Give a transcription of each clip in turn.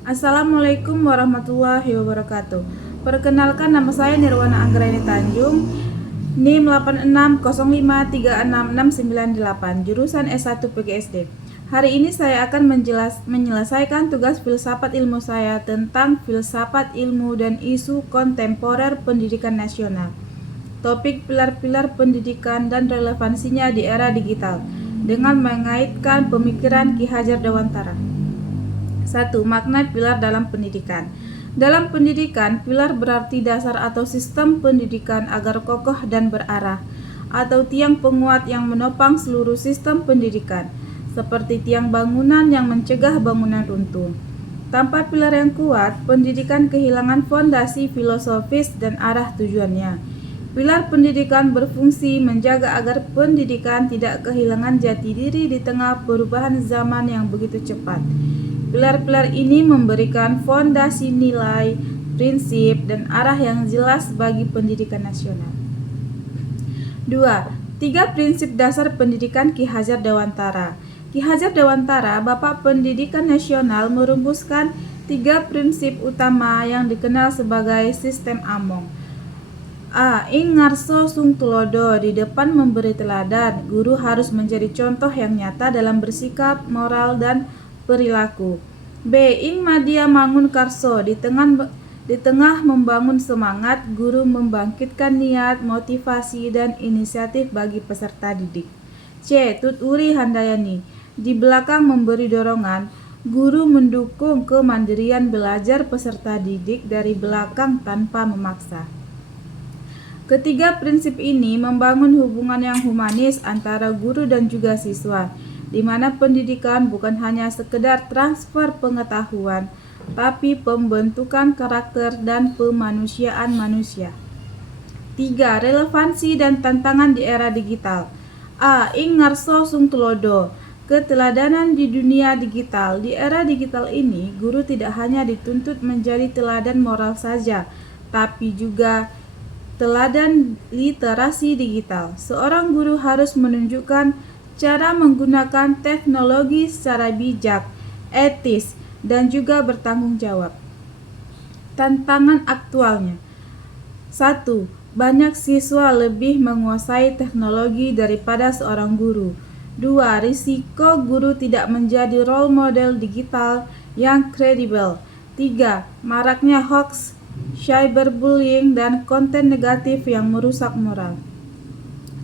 Assalamualaikum warahmatullahi wabarakatuh. Perkenalkan, nama saya Nirwana Anggraini Tanjung, NIM 8605366698, jurusan S1 PGSD. Hari ini saya akan menyelesaikan tugas filsafat ilmu saya tentang filsafat ilmu dan isu kontemporer pendidikan nasional. Topik pilar-pilar pendidikan dan relevansinya di era digital dengan mengaitkan pemikiran Ki Hajar Dewantara. 1. Makna pilar dalam pendidikan. Dalam pendidikan, pilar berarti dasar atau sistem pendidikan agar kokoh dan berarah, atau tiang penguat yang menopang seluruh sistem pendidikan, seperti tiang bangunan yang mencegah bangunan runtuh. Tanpa pilar yang kuat, pendidikan kehilangan fondasi filosofis dan arah tujuannya. Pilar pendidikan berfungsi menjaga agar pendidikan tidak kehilangan jati diri di tengah perubahan zaman yang begitu cepat. Pilar-pilar ini memberikan fondasi nilai, prinsip, dan arah yang jelas bagi pendidikan nasional. 2. 3 prinsip dasar pendidikan Ki Hajar Dewantara. Ki Hajar Dewantara, Bapak Pendidikan Nasional, merumuskan 3 prinsip utama yang dikenal sebagai sistem Among. A. Ing ngarso sung tulodo, di depan memberi teladan, guru harus menjadi contoh yang nyata dalam bersikap, moral, dan perilaku. B. Ing madia mangun karso, di tengah membangun semangat, guru membangkitkan niat, motivasi, dan inisiatif bagi peserta didik. C. Tut uri handayani, di belakang memberi dorongan, guru mendukung kemandirian belajar peserta didik dari belakang tanpa memaksa. Ketiga prinsip ini membangun hubungan yang humanis antara guru dan juga siswa, di mana pendidikan bukan hanya sekedar transfer pengetahuan, tapi pembentukan karakter dan pemanusiaan manusia. 3. Relevansi dan tantangan di era digital. A. Ing ngarso sung tulodo, keteladanan di dunia digital. Di era digital ini, guru tidak hanya dituntut menjadi teladan moral saja, tapi juga teladan literasi digital. Seorang guru harus menunjukkan cara menggunakan teknologi secara bijak, etis, dan juga bertanggung jawab. Tantangan aktualnya. 1. Banyak siswa lebih menguasai teknologi daripada seorang guru. 2. Risiko guru tidak menjadi role model digital yang kredibel. 3. Maraknya hoax, cyberbullying, dan konten negatif yang merusak moral.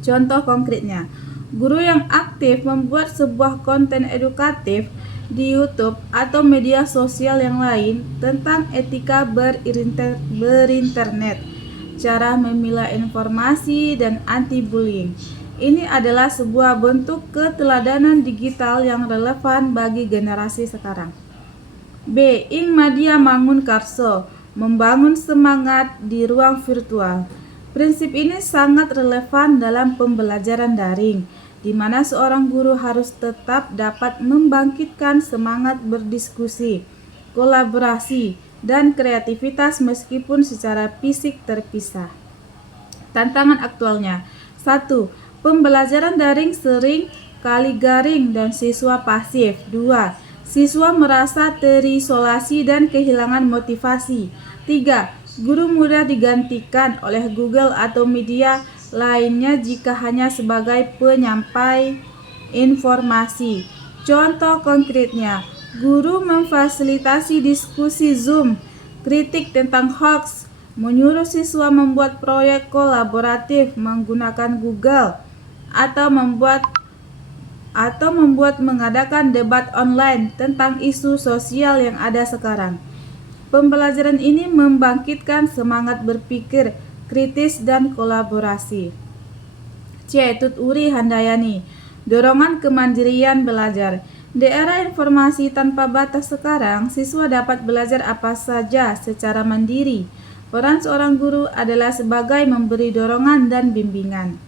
Contoh konkretnya, guru yang aktif membuat sebuah konten edukatif di YouTube atau media sosial yang lain tentang etika berinternet, cara memilah informasi, dan anti-bullying. Ini adalah sebuah bentuk keteladanan digital yang relevan bagi generasi sekarang. B. Ing madia mangun karso, membangun semangat di ruang virtual. Prinsip ini sangat relevan dalam pembelajaran daring, di mana seorang guru harus tetap dapat membangkitkan semangat berdiskusi, kolaborasi, dan kreativitas meskipun secara fisik terpisah. Tantangan aktualnya. 1. Pembelajaran daring sering kali garing dan siswa pasif. 2. Siswa merasa terisolasi dan kehilangan motivasi. 3. Guru mudah digantikan oleh Google atau media lainnya jika hanya sebagai penyampai informasi. Contoh konkretnya, guru memfasilitasi diskusi Zoom, kritik tentang hoax, menyuruh siswa membuat proyek kolaboratif menggunakan Google, atau mengadakan debat online tentang isu sosial yang ada sekarang. Pembelajaran ini membangkitkan semangat berpikir kritis dan kolaborasi. C. Tut uri handayani, dorongan kemandirian belajar. Di era informasi tanpa batas sekarang, siswa dapat belajar apa saja secara mandiri. Peran seorang guru adalah sebagai memberi dorongan dan bimbingan,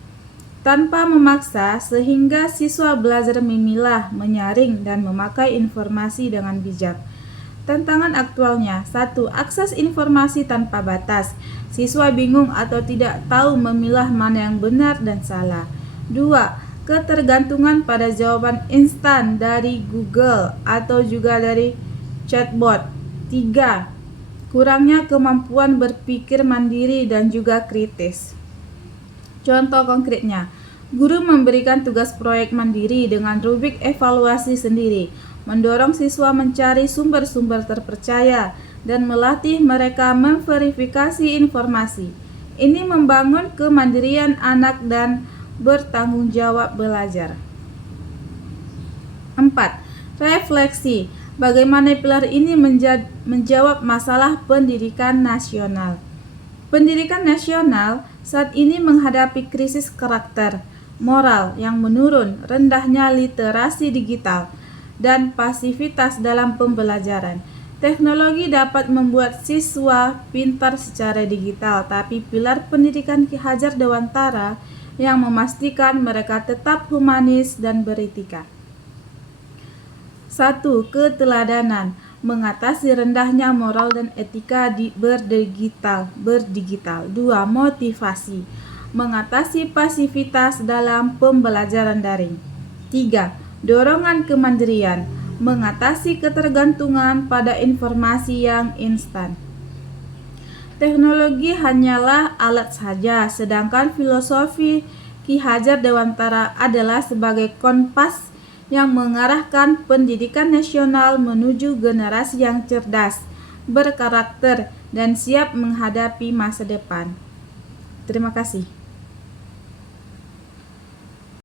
tanpa memaksa, sehingga siswa belajar memilah, menyaring, dan memakai informasi dengan bijak. Tantangan aktualnya. 1. Akses informasi tanpa batas. Siswa bingung atau tidak tahu memilah mana yang benar dan salah. 2. Ketergantungan pada jawaban instan dari Google atau juga dari chatbot. 3. Kurangnya kemampuan berpikir mandiri dan juga kritis. Contoh konkretnya, guru memberikan tugas proyek mandiri dengan rubrik evaluasi sendiri, mendorong siswa mencari sumber-sumber terpercaya, dan melatih mereka memverifikasi informasi. Ini membangun kemandirian anak dan bertanggung jawab belajar. 4. Refleksi. Bagaimana pilar ini menjawab masalah pendidikan nasional. Pendidikan nasional saat ini menghadapi krisis karakter, moral yang menurun, rendahnya literasi digital, dan pasivitas dalam pembelajaran. Teknologi dapat membuat siswa pintar secara digital, tapi pilar pendidikan Ki Hajar Dewantara yang memastikan mereka tetap humanis dan beretika. 1. Keteladanan. Mengatasi rendahnya moral dan etika di berdigital. 2. Motivasi. Mengatasi pasivitas dalam pembelajaran daring. 3. Dorongan kemandirian. Mengatasi ketergantungan pada informasi yang instan. Teknologi hanyalah alat saja, sedangkan filosofi Ki Hajar Dewantara adalah sebagai kompas yang mengarahkan pendidikan nasional menuju generasi yang cerdas, berkarakter, dan siap menghadapi masa depan. Terima kasih.